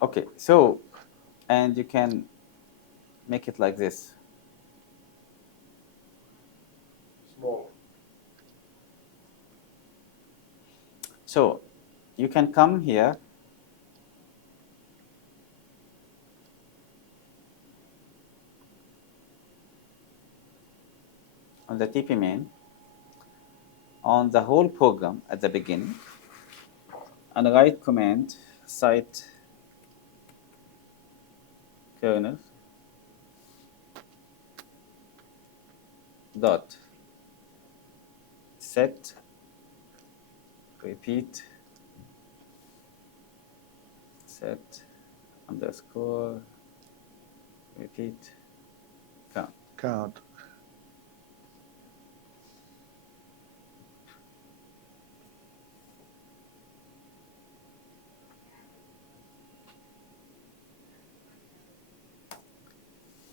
Okay, so, and you can make it like this. Small. So you can come here on the TP main, on the whole program at the beginning, and write command site kernel dot set repeat set underscore repeat count. Count.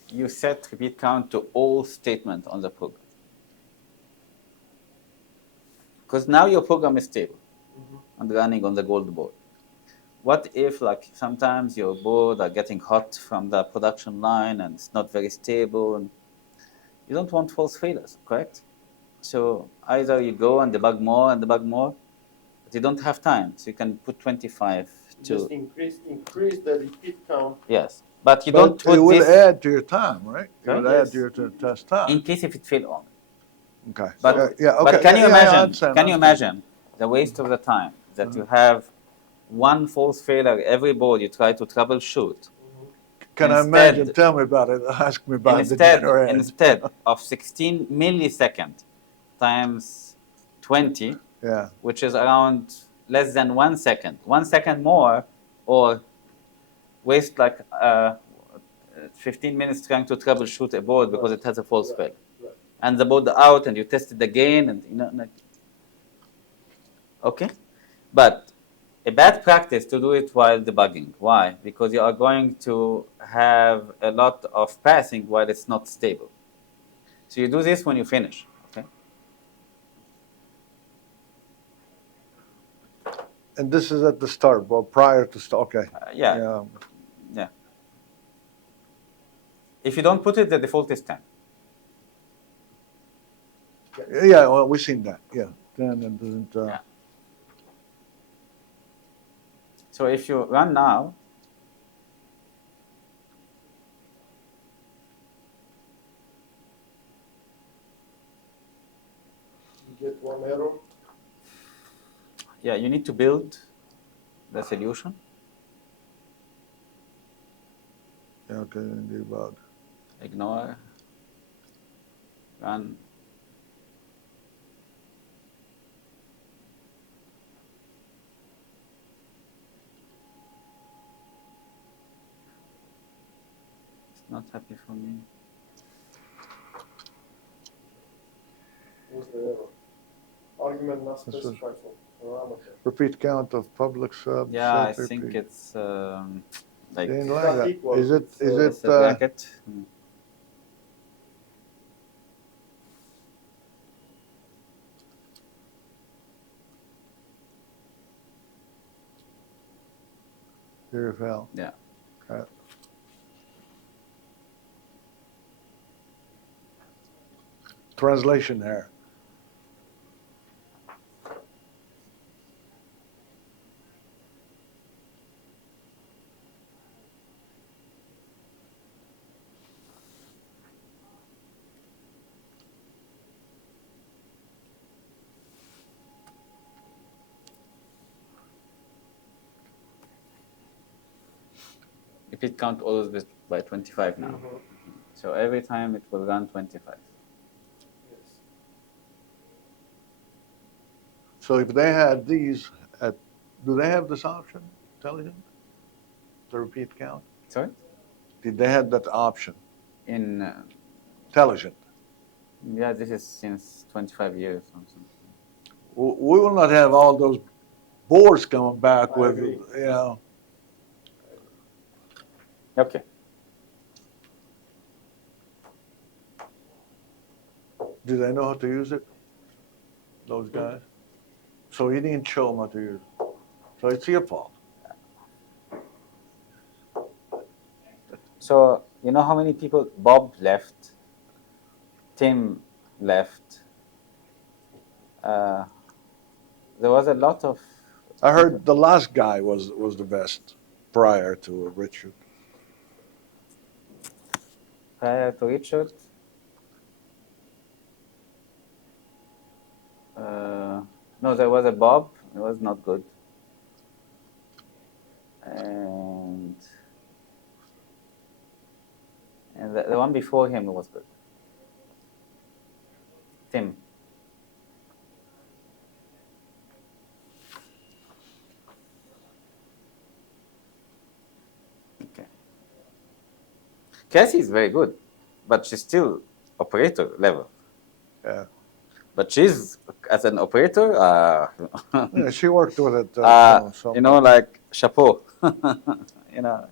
You set repeat count to all statement on the program. Because now your program is stable and running on the gold board. What if, like, sometimes your board are getting hot from the production line and it's not very stable, and you don't want false failures, correct? So either you go and debug more, but you don't have time, so you can put 25 to Just increase the repeat count. yes, but you But don't it put will this add to your time, right? It Sorry? will add Yes. to your test time. in case if it fail on. Okay. But yeah, okay. but can you Yeah, I imagine? understand, Can I you understand. imagine the waste of the time that you have one false failure every board you try to troubleshoot? Can I Instead- imagine? Tell me about it. Ask me about the generator. Instead of 16 millisecond times 20, Yeah. which is around less than 1 second, 1 second more, or waste like 15 minutes trying to troubleshoot a board because it has a false fail, and the board out, and you test it again, and like, okay. But a bad practice to do it while debugging. Why? Because you are going to have a lot of passing while it's not stable. So you do this when you finish, okay? And this is at the start, well, prior to start. Okay. Yeah. If you don't put it, the default is 10. Yeah, well, we've seen that. Yeah. Then it doesn't. Yeah. So if you run now, You get one error. yeah, you need to build the solution. Yeah, okay, debug. Ignore. Run. It's not happy for me. What's the error? Argument not This was- specified for parameter. Repeat count of public sub. Yeah, I set think repeat. it's like Didn't It's like not that. equal. Is it? It's, Is it's it? a bracket. Here fell. Yeah. Okay. Translation error. Repeat count always by 25 now. So every time it will run 25. Yes. So if they had these, do they have this option? Intelligent. The repeat count. Sorry? Did they have that option? In Intelligent. yeah, this is since 25 years or something. We will not have all those boards coming back I with, agree. you know. Okay. Do they know how to use it? Those guys. So you didn't show them how to use it. So it's your fault. So you know how many people? Bob left. Tim left. Uh, there was a lot of. I people heard the last guy was the best prior to Richard. prior to Richard. No, there was a Bob. It was not good. And the one before him was good. Tim. Okay. Cassie is very good, but she's still operator level. Yeah. But she's as an operator. Yeah, she worked with it. You know, like chapeau. You know.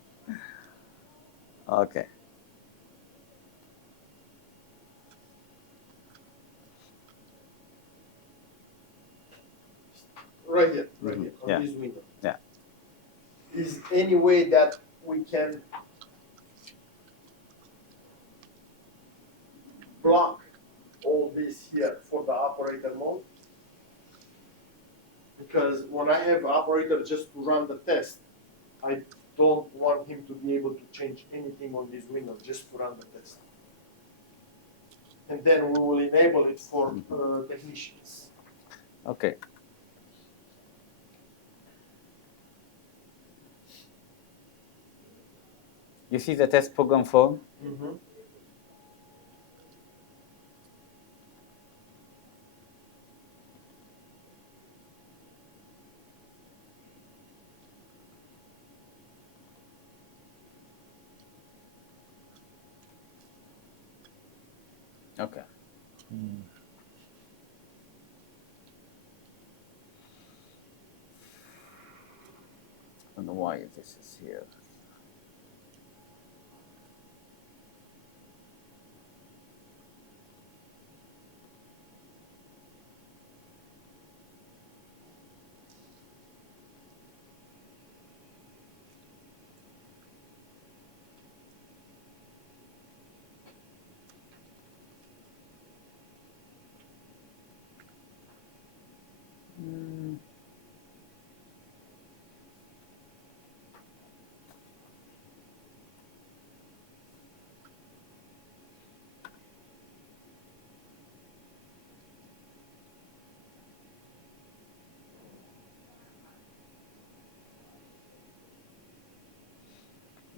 Okay. Right here, on Yeah. this window. Yeah. Is any way that we can block all this here for the operator mode? Because when I have operator just to run the test, I don't want him to be able to change anything on this window, just to run the test. And then we will enable it for technicians. Okay. You see the test program form? Mm-hmm. Okay. I don't know why this is here.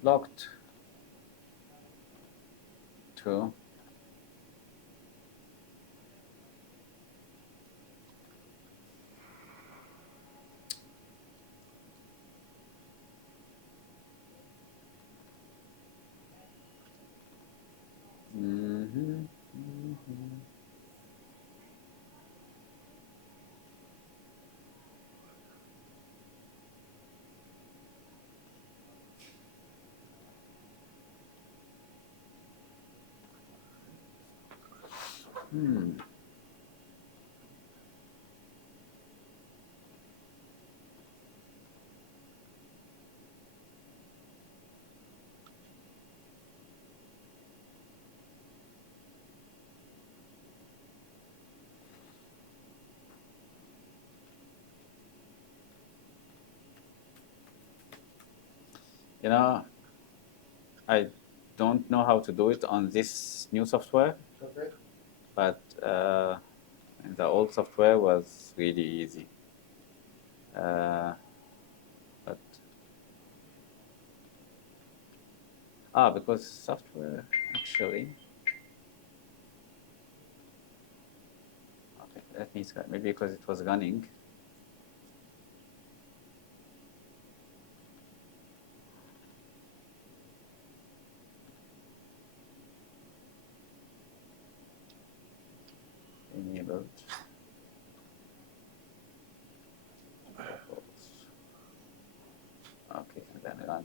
Locked. True. Mm-hmm. Mm-hmm. Hmm. You know, I don't know how to do it on this new software, Okay. but the old software was really easy. But because software actually. Okay, that means maybe because it was running. Enabled. Okay, and then run.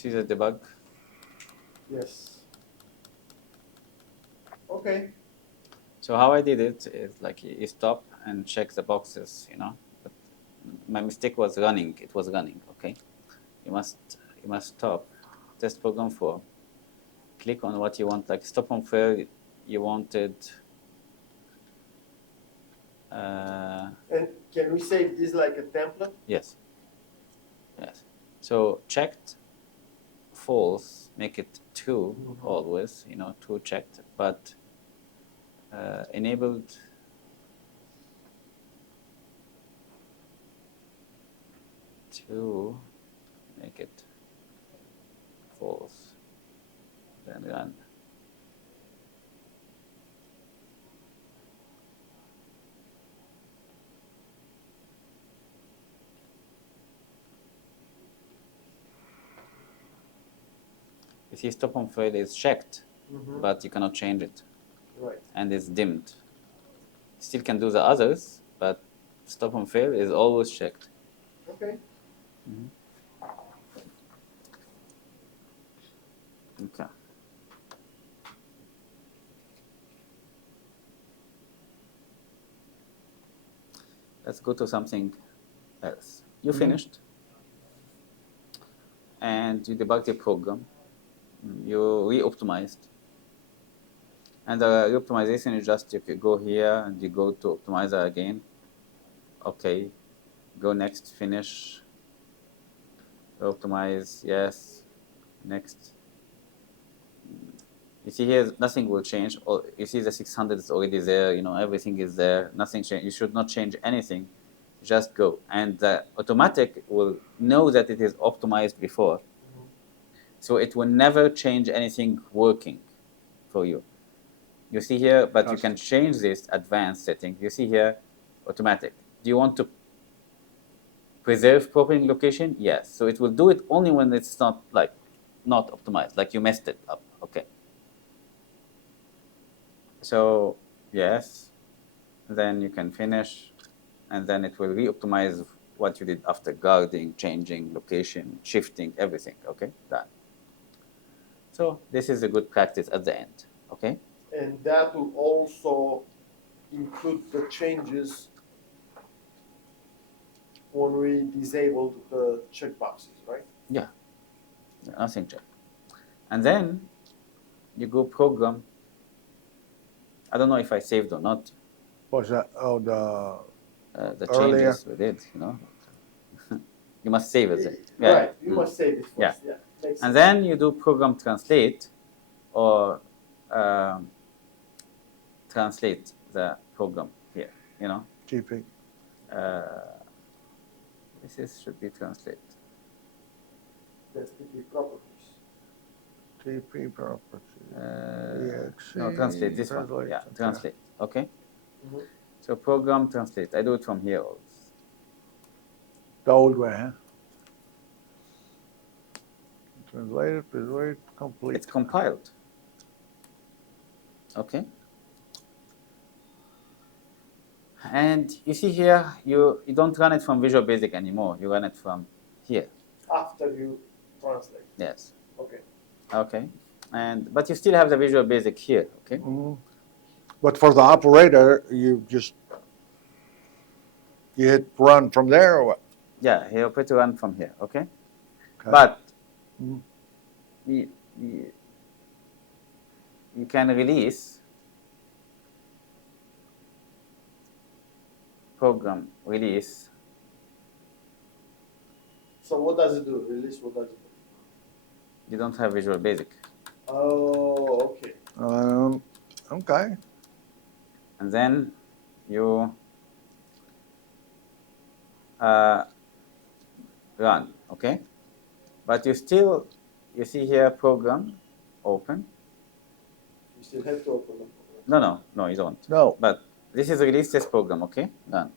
see the debug? Yes. Okay. So how I did it is like you stop and check the boxes, you know. But my mistake was running. It was running. Okay. You must stop. Test program 4. Click on what you want. Like stop on fail. You wanted. And can we save this like a template? Yes. Yes. So checked false. Make it true always. You know, true checked. But enabled. To make it false, then run. You see, stop on fail is checked, but you cannot change it, Right. and it's dimmed. You still can do the others, but stop on fail is always checked. Okay. Okay. Let's go to something else. You finished, and you debugged your program. You re-optimized. And the re-optimization is just you go here and you go to optimizer again. Okay. Go next, finish. Optimize, yes. Next. You see here, nothing will change. You see the 600 is already there. You know, everything is there. Nothing change. You should not change anything. Just go. And the automatic will know that it is optimized before. So it will never change anything working for you. You see here, but you can change this advanced setting. You see here, automatic. Do you want to preserve property location? Yes. So it will do it only when it's not optimized, like you messed it up. Okay. So yes, then you can finish, and then it will re-optimize what you did after guarding, changing location, shifting, everything. Okay, done. So this is a good practice at the end. Okay. And that will also include the changes when we disabled the checkboxes, right? Yeah. Nothing check. And then you go program. I don't know if I saved or not. What's that? Oh, The Earlier. changes we did, you know. You must save it. Right, you must save it first. Yeah. Yeah. Makes And sense. then you do program translate or translate the program here, you know. GP. Should be translate. That's the properties. TP property. EXE, No, translate this one. translate, Yeah, okay. translate. Okay. Mhm. So program translate. I do it from here also. The old way, huh? Translate, complete. It's compiled. Okay. And you see here, you don't run it from Visual Basic anymore. You run it from here. After you translate. Yes. Okay. Okay. But you still have the Visual Basic here. Okay. Mhm. But for the operator, you hit run from there or what? Yeah, he will put to run from here. Okay. Okay. But Mhm. you can release program release. So what does it do? Release, what does it do? You don't have Visual Basic. Oh, okay. Okay. And then you run, okay? But you see here program, open. You still have to open the program. No, you don't. No. But this is release test program, okay? Run.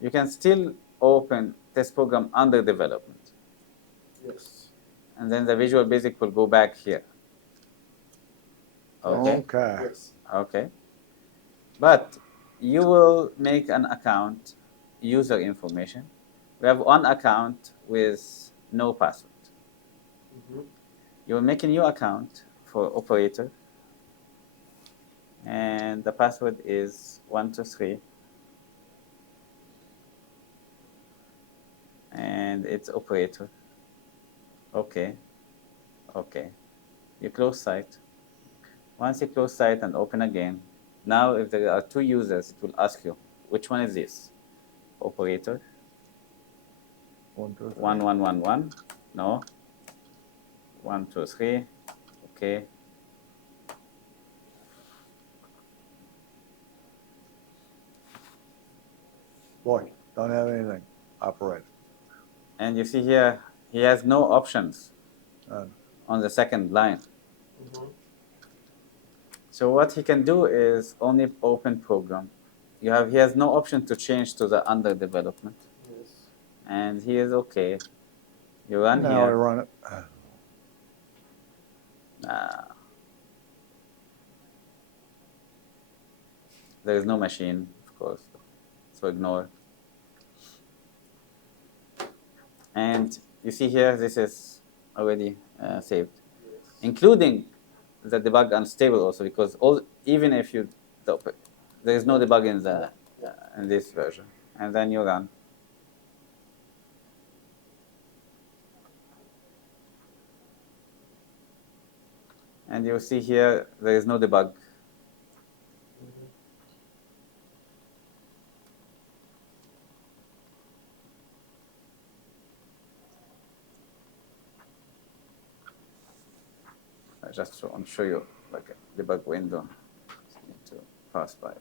You can still open test program under development. Yes. And then the Visual Basic will go back here. Okay? Okay. Yes. Okay. But you will make an account, user information. We have one account with no password. You will make a new account for operator, and the password is 123, and it's operator. Okay, okay. You close site. Once you close site and open again, now if there are two users, it will ask you, which one is this? Operator, 1111, no. 123, okay. Boy, don't have anything operating. And you see here, he has no options None. on the second line. So what he can do is only open program. He has no option to change to the under development. Yes. And he is okay. You run Now I here. run it. There is no machine, of course, so ignore. And you see here, this is already saved, including the debug unstable also, because even if you there is no debug in the in this version, and then you run. And you see here, there is no debug. I just want to show you like a debug window. Just need to pass by.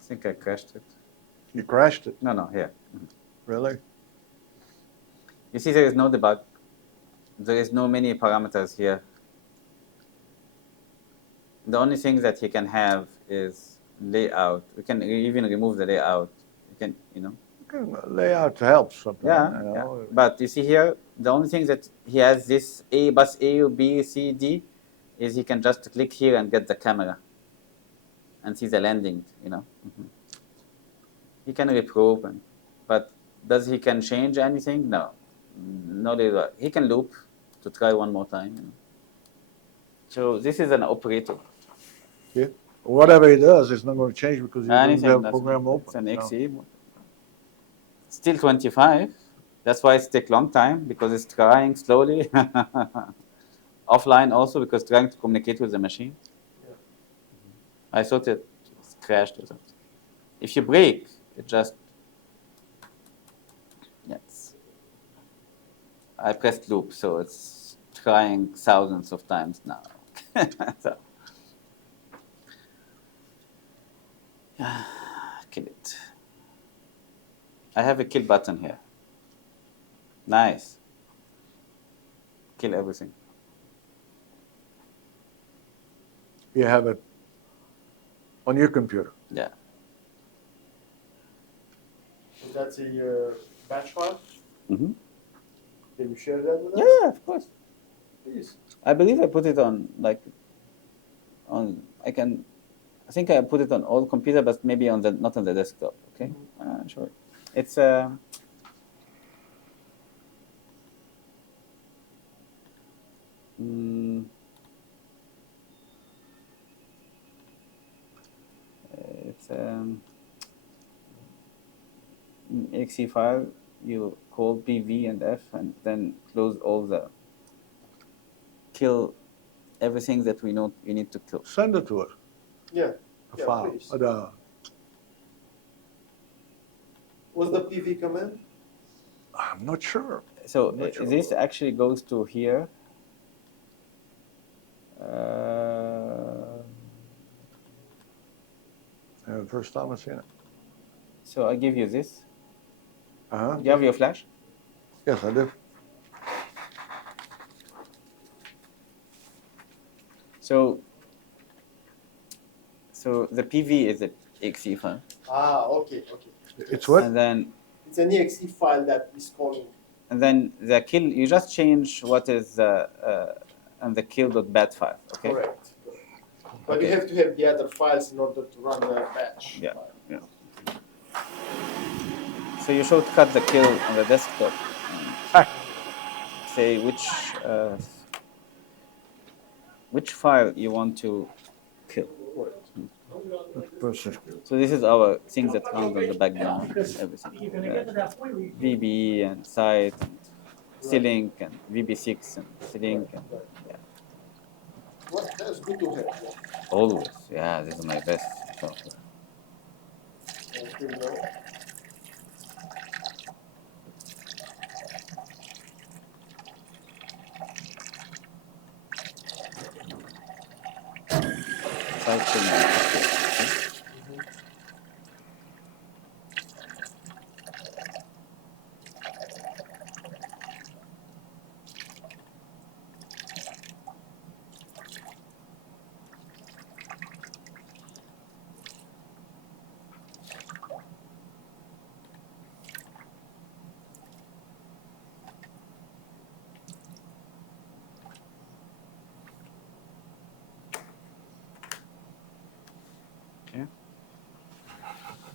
I think I crashed it. You crashed it, No, here. really? You see there is no debug. There is no many parameters here. The only thing that he can have is layout. We can even remove the layout. You can, Layout helps sometimes. Yeah. But you see here, the only thing that he has this bus A, B, C, D, is he can just click here and get the camera and see the landing, He can reprobe, but does he can change anything? No. He can loop to try one more time. So this is an operator. Yeah. Whatever he does, it's not going to change because he doesn't Anything, have a that's program open. It's an so. XE. Still 25. That's why it takes long time, because it's trying slowly. Offline also, because trying to communicate with the machine. Yeah. I thought it crashed or something. If you break, it just... Yes. I pressed loop, so it's trying thousands of times now. So. Kill it. I have a kill button here. Nice. Kill everything. You have it on your computer. Yeah. Is that a batch file? Mm-hmm. Can you share that with us? Yeah, of course. Please. I believe I put it on I think I put it on all computer, but maybe not on the desktop. Okay, sure. It's it's exe file. You call PV and F, and then close all the kill everything that we know you need to kill. Send it to us, Yeah. a Yeah, file. please. What's the PV command? I'm not sure. So I'm not sure. this actually goes to here. First time I've seen it. So I give you this. Uh-huh. Do you have your flash? Yes, I do. So the PV is a exe file, Ah, okay. It's what? and then It's an exe file that is calling. the kill. You just change what is and the kill.bat file. Okay. Correct. But Okay. you have to have the other files in order to run the batch. Yeah. file. Yeah. So you shortcut the kill on the desktop. And say which file you want to kill. So this is our things that runs on the background, everything. VB and site and C-Link and VB6 and C-Link and yeah. Well, that's good to have. Always, yeah, this is my best software. Okay, no. Site C-Link.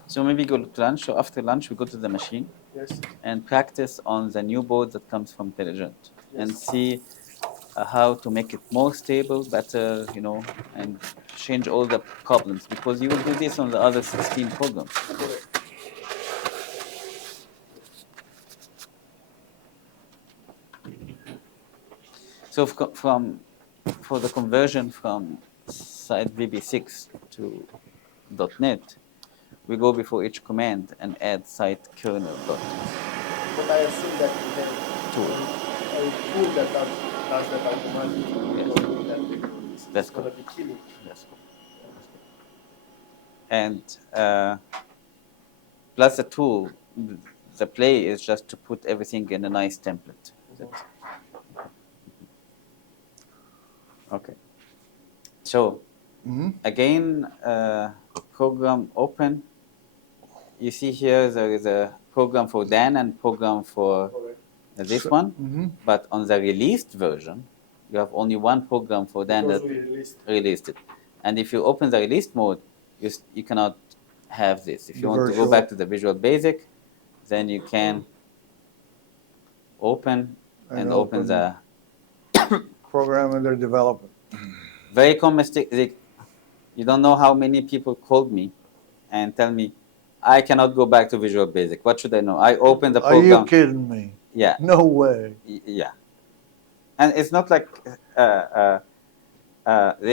So maybe go to lunch, or after lunch we go to the machine Yes. and practice on the new board that comes from Teligent and Yes. see how to make it more stable, better, and change all the problems, because you will do this on the other 16 programs. Correct. So for the conversion from site VB6 to .NET, we go before each command and add site kernel dot But I assume that you have tool. a tool that does that automatically. Yes. You don't do that manually. That's It's going to be killing. Yes. And plus the tool, the play is just to put everything in a nice template. Okay. So again, program open. You see here there is a program for Dan and program for this one, but on the released version, you have only one program for Dan Because that we released it. And if you open the released mode, you cannot have this. If you want to go Virtual. back to the Visual Basic, then you can open and open the program and they're developing. very common mistake. You don't know how many people called me and tell me, I cannot go back to Visual Basic. What should I know? I open the Are program. you kidding me? Yeah. No way. Yeah. And it's not like they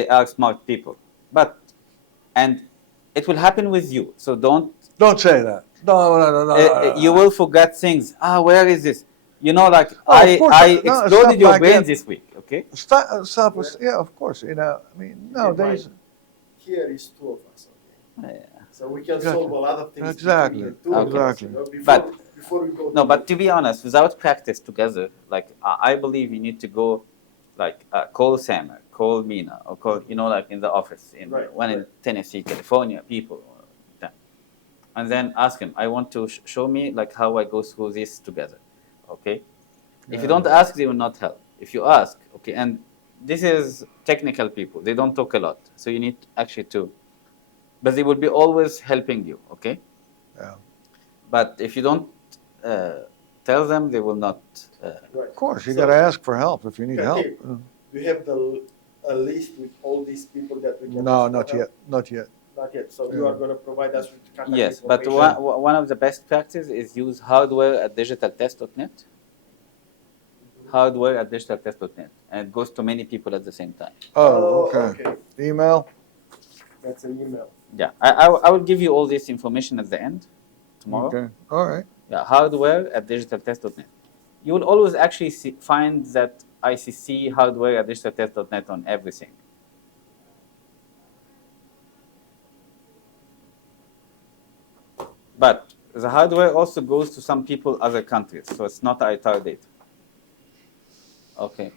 are smart people, and it will happen with you. So don't say that. No. you will forget things. Where is this? Like of course, I no, exploded stuff your like brain that. this week. Okay. Yeah, of course. I mean, nowadays. here is two of us. Okay? Yeah. So we can Exactly. solve a lot of things. Exactly. between the two of us, Exactly. Before we go. No, to but to be honest, without practice together, like I believe you need to go, like call Sam, call Mina, or call like in the office in in Tennessee, California, people, and then ask him. I want to show me like how I go through this together, okay? If you don't ask, they will not help. If you ask, okay, and this is technical people. They don't talk a lot, so you need actually to. But they will be always helping you, okay? Yeah. But if you don't tell them, they will not. Of course, you got to ask for help if you need help. Do you have a list with all these people that we can? No, not yet. Not yet. Not yet. So you are going to provide us with contact Yes, but one of the best practices is use hardware at digitaltest.net. hardware@digitaltest.net, and it goes to many people at the same time. Oh, okay. Email? That's an email. Yeah, I will give you all this information at the end tomorrow. Okay, all right. Yeah, hardware@digitaltest.net. You will always actually find that ICC hardware@digitaltest.net on everything. But the hardware also goes to some people other countries, so it's not ITAR data. Okay.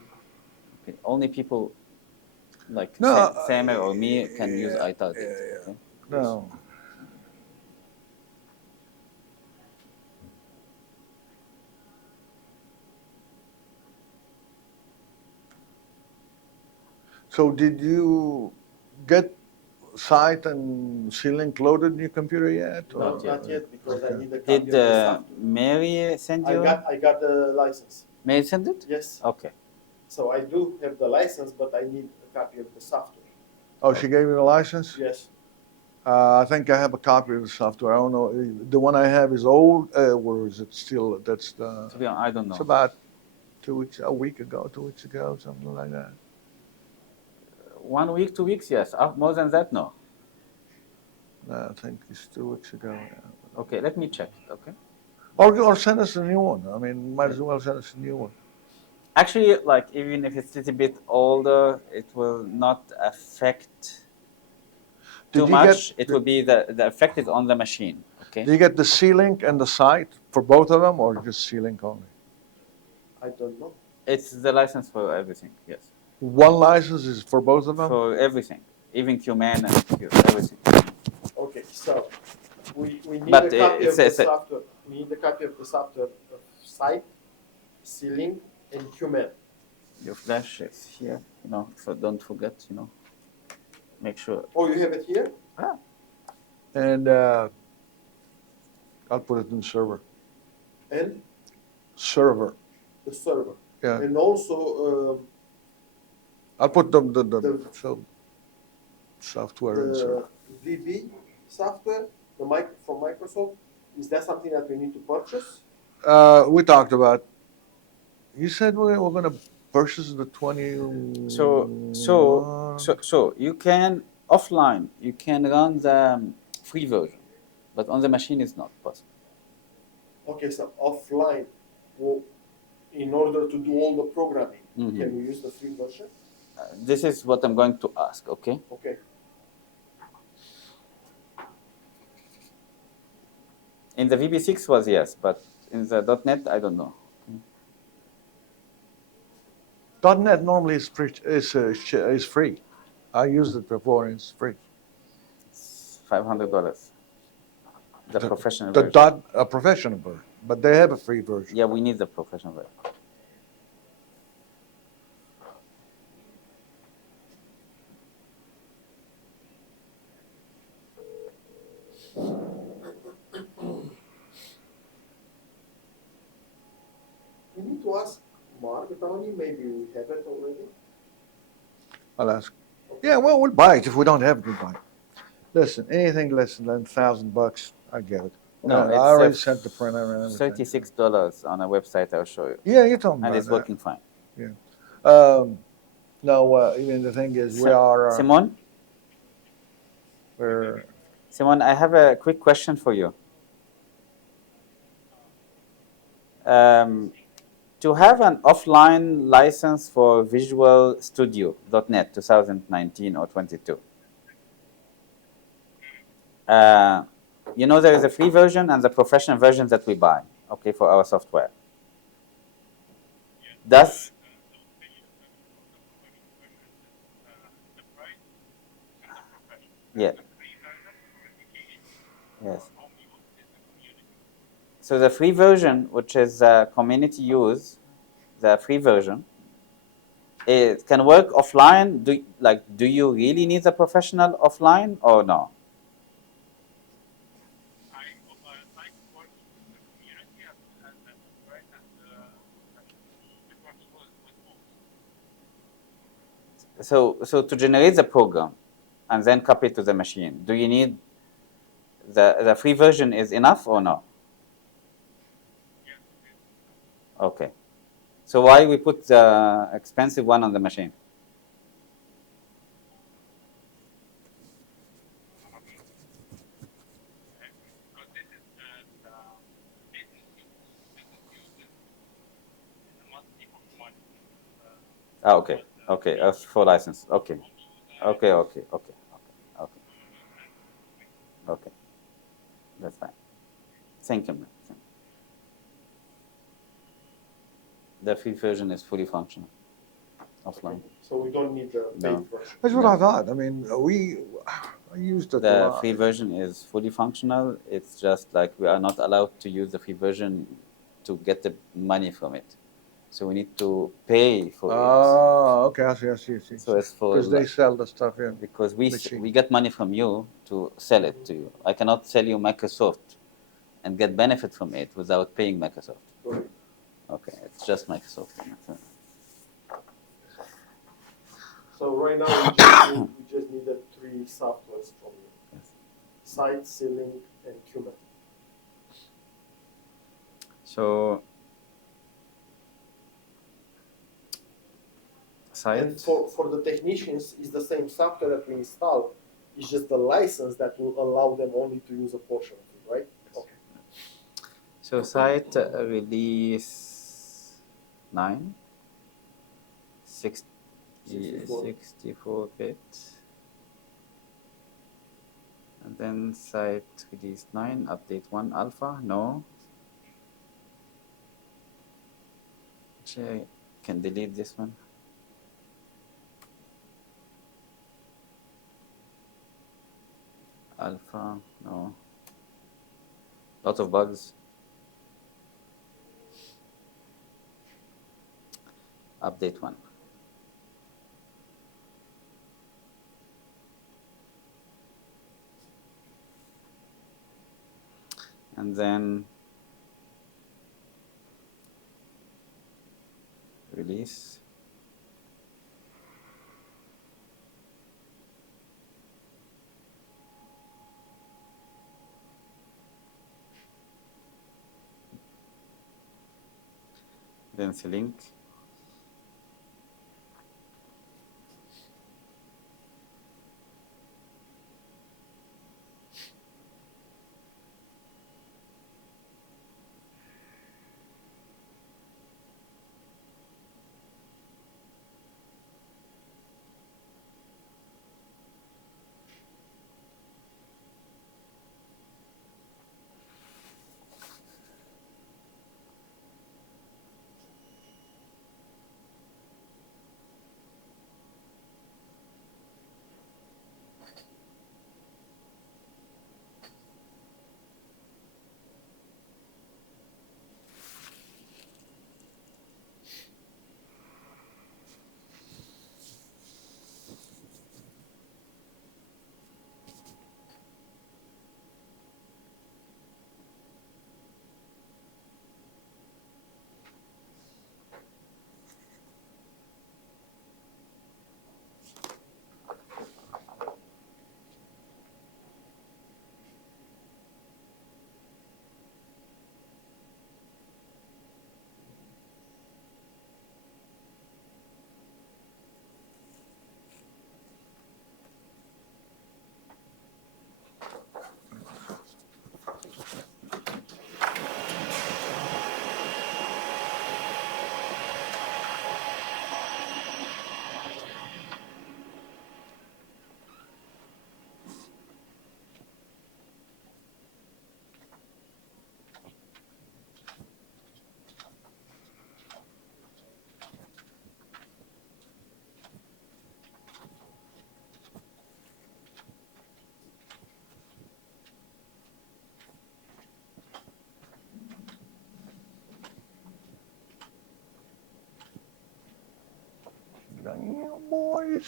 Okay. Only people like No, Samer or me can use ITAR data. Okay? No. So did you get site and C-Link loaded in your computer yet? No, Not yet. not yet, because I Okay. need a copy Did of the software. Mary send you? I got the license. Mary send it? Yes. Okay. So I do have the license, but I need a copy of the software. Oh, she gave you the license? Yes. I think I have a copy of the software. I don't know. The one I have is old, or is it still, that's the, To be honest, I don't know. it's about 2 weeks, a week ago, 2 weeks ago, something like that. 1 week, 2 weeks, yes. More than that, no. No, I think it's 2 weeks ago. Yeah. Okay, let me check. Okay. Or send us a new one. I mean, might as well send us a new one. Actually, like even if it's a little bit older, it will not affect too Did you much. get, It will be the effect is on the machine. Okay. did you get the C-Link and the site for both of them, or just C-Link only? I don't know. It's the license for everything. Yes. One license is for both of them? For everything, even QMan and everything. Okay, so we need But, a copy of it's the a- software. We need a copy of the software of site, C-Link, and QMan. Your flash is here, so don't forget, make sure. Oh, you have it here? And I'll put it in server. And Server, the server. yeah. And also I'll put the software in server. the VB software, from Microsoft. Is that something that we need to purchase? We talked about, you said we're going to purchase the 20. So you can offline, you can run the free version, but on the machine it's not possible. Okay, so offline, well, in order to do all the programming, Mhm. can we use the free version? This is what I'm going to ask, okay? Okay. In the VB6 was yes, but in the .NET, I don't know. .NET normally is free. I used it before and it's free. It's $500. The professional The version. a professional version, but they have a free version. Yeah, we need the professional version. We need to ask Mark Downey, maybe we have it already. I'll ask. Yeah, well, we'll buy it. If we don't have it, we'll buy it. Listen, anything less than $1,000, I get it. No, I it's, already sent the printer and everything. $36 on a website I'll show you. Yeah, you told me And about it's that. working fine. No, even the thing is, we are. Simon? We're, Simon, I have a quick question for you. To have an offline license for Visual Studio .NET 2019 or 22, there is a free version and the professional version that we buy, okay, for our software. Does yeah. Yes. So the free version, which is community use, the free version, it can work offline. Do you really need the professional offline or no? So to generate the program and then copy it to the machine, do you need the free version is enough or no? Okay. So why we put the expensive one on the machine? Because this is business uses a monthly for money. Ah, okay, okay, for license. Okay, okay, okay, okay, okay, okay. That's fine. Thank you, man. Thank you. The free version is fully functional offline. So we don't need the paid No. version. That's what No. I thought. I mean, I used it a The lot. free version is fully functional. It's just like we are not allowed to use the free version to get the money from it. So we need to pay for Oh, okay. I see. it. So it's for Because they sell the stuff in. because machine. we get money from you to sell it to you. I cannot sell you Microsoft and get benefit from it without paying Microsoft. Right. Okay, it's just Microsoft. So right now we just need the three softwares from you: Yes. Site, Sealink, and Qmet. So And site. for the technicians, it's the same software that we install. It's just the license that will allow them only to use a portion of it, right? Okay. So site release 9, 64 bit, and then site release 9, update 1 alpha, no. Actually, I can delete this one. Alpha, no. Lot of bugs. Update 1. And then release. Then Sealink. Damn, boys.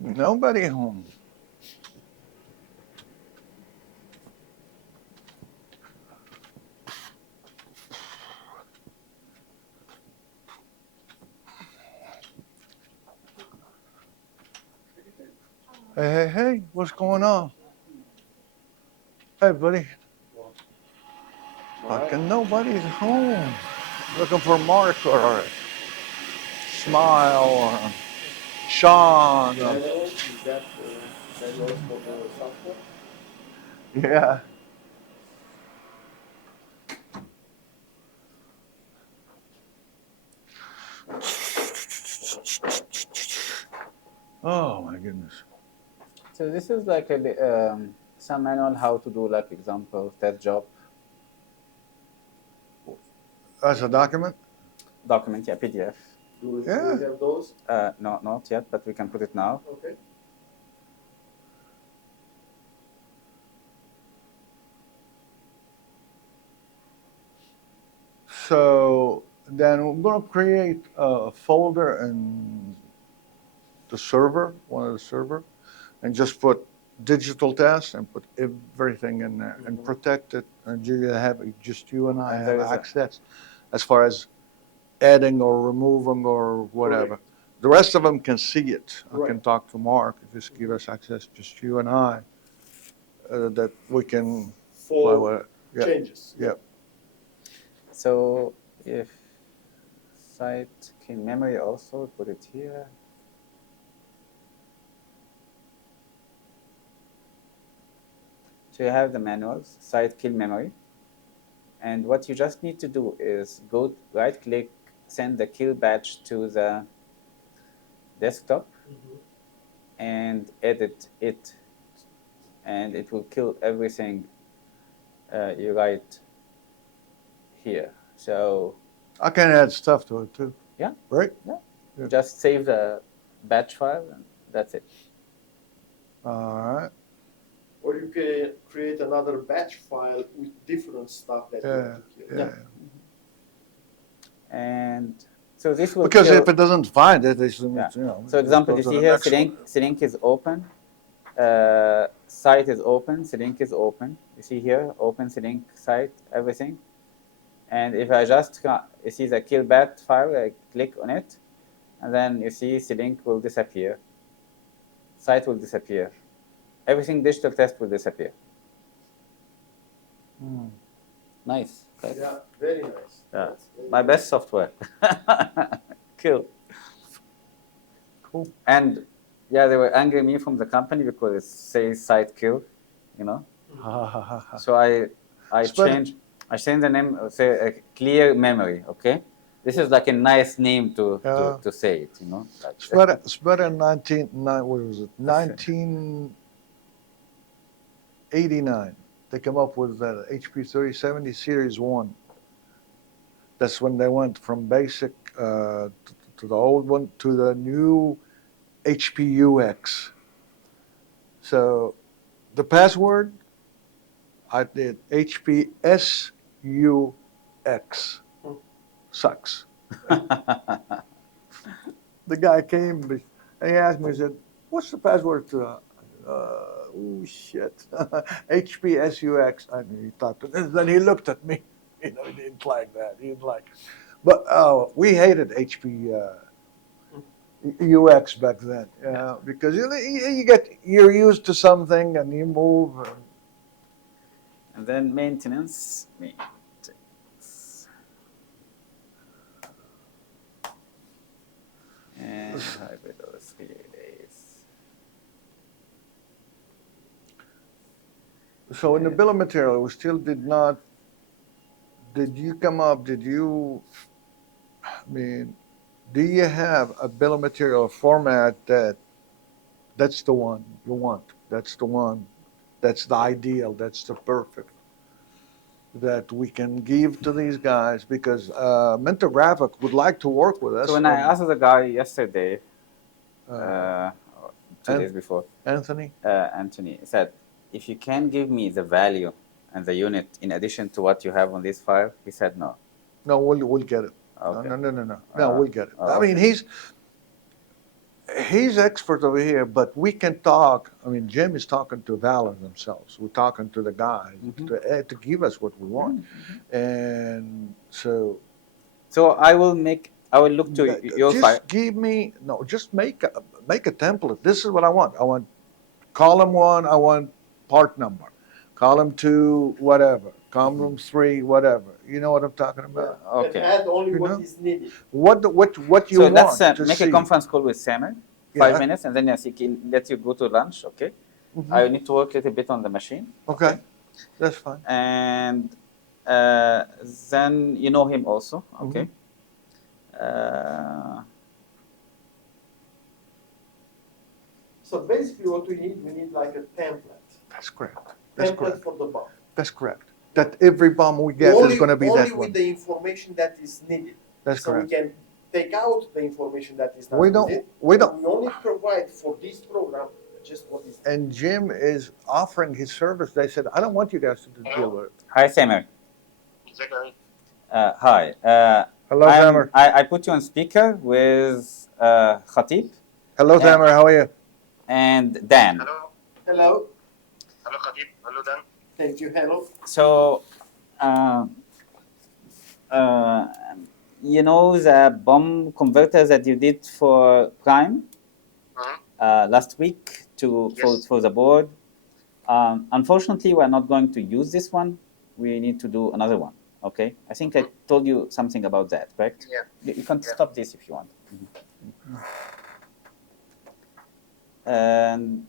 Nobody home. Hey, what's going on? Hey, buddy. Fucking nobody's home. Looking for Mark or Smile or Sean. Or, Manuals, is that manuals for the software? yeah. Oh my goodness. So this is like some manual how to do like example test job That's a document? document, yeah, PDF. Do we Yeah. have those? No, not yet, but we can put it now. Okay. So then we're going to create a folder in the server, one of the server, and just put digital tests and put everything in there and protect it. And you have just you and I And have there is a- access as far as adding or removing or whatever. Correct. The rest of them can see it. I can Right. talk to Mark, just give us access, just you and I, that we can. For Yeah. changes. Yeah. So if site kill memory also, put it here. So you have the manuals, site kill memory. And what you just need to do is go right click, send the kill batch to the desktop and edit it. And it will kill everything you write here. So I can add stuff to it too. Yeah. Right? Yeah. Yeah. Just save the batch file and that's it. All right. Or you can create another batch file with different stuff that you Yeah. want to kill. Yeah. And so this will Because kill, if it doesn't find it, it's, Yeah. you know. So just example, go you to see the here, next one. Selink is open, site is open, Selink is open. You see here, open Selink site, everything. And if I just, you see the kill bat file, I click on it, and then you see Selink will disappear. Site will disappear. Everything digital test will disappear. Nice. Right? Yeah, very nice. Yeah. That's very My nice. best software. Kill. Cool. And yeah, they were angry at me from the company because it says site kill, you know. Ha, ha, ha, ha. So I Spell it. changed the name, say a clear memory, okay? This is like a nice name to say it, you know. Like, It's better in what was it? 1989. They come up with the HP 3070 Series 1. That's when they went from basic to the old one to the new HP UX. So the password, I did HP SUX. Sucks. The guy came and he asked me, he said, what's the password to oh shit, HPSUX. And he thought, then he looked at me, you know, he didn't like that. He didn't like it. But we hated HP UX back then, you know, because you're used to something and you move. And then maintenance. And hybrid over 3 days. So in the bill of material, we still did not. Did you come up? Did you? I mean, do you have a bill of material format that's the one you want? That's the one. That's the ideal. That's the perfect that we can give to these guys because Mentor Graphic would like to work with us. So when I asked the guy yesterday, uh, 2 days before, Anthony, Anthony said, if you can give me the value and the unit in addition to what you have on this file, he said no. no, we'll get it. Okay. No, we'll get it. I okay. mean, he's expert over here, but we can talk. I mean, Jim is talking to Valor themselves. We're talking to the guys to give us what we want, and so. So I will look to your just file. give me just make a template. This is what I want. I want column 1. I want part number. Column 2, whatever. COM room 3, whatever. You know what I'm talking about? Okay. And add only You what know? is needed. What you So want let's to make see. a conference call with Samer, Yeah. 5 minutes, and then Yasiki let you go to lunch, okay? Mhm. I need to work a little bit on the machine. Okay, that's fine. And then you know him also, okay? So basically what we need like a template. That's correct. That's Template correct. for the bomb. That's correct. That every bomb we get is going to be only that with one. the information that is needed. That's so correct. we can take out the information that is not We needed. don't. We don't. We only provide for this program just what is needed. And Jim is offering his service. They said, I don't want you guys to deal with it. Hi, Samer. Zachary. Hi. Hello, Samer. I put you on speaker with Khatib Hello, Samer. How are you? and Dan. Hello. Hello. Hello, Khatib. Hello, Dan. Thank you. Hello. So, you know the bomb converter that you did for Prime last week Yes. for the board? Unfortunately, we're not going to use this one. We need to do another one. Okay. I think I told you something about that, correct? Yeah. You can Yeah. stop this if you want. And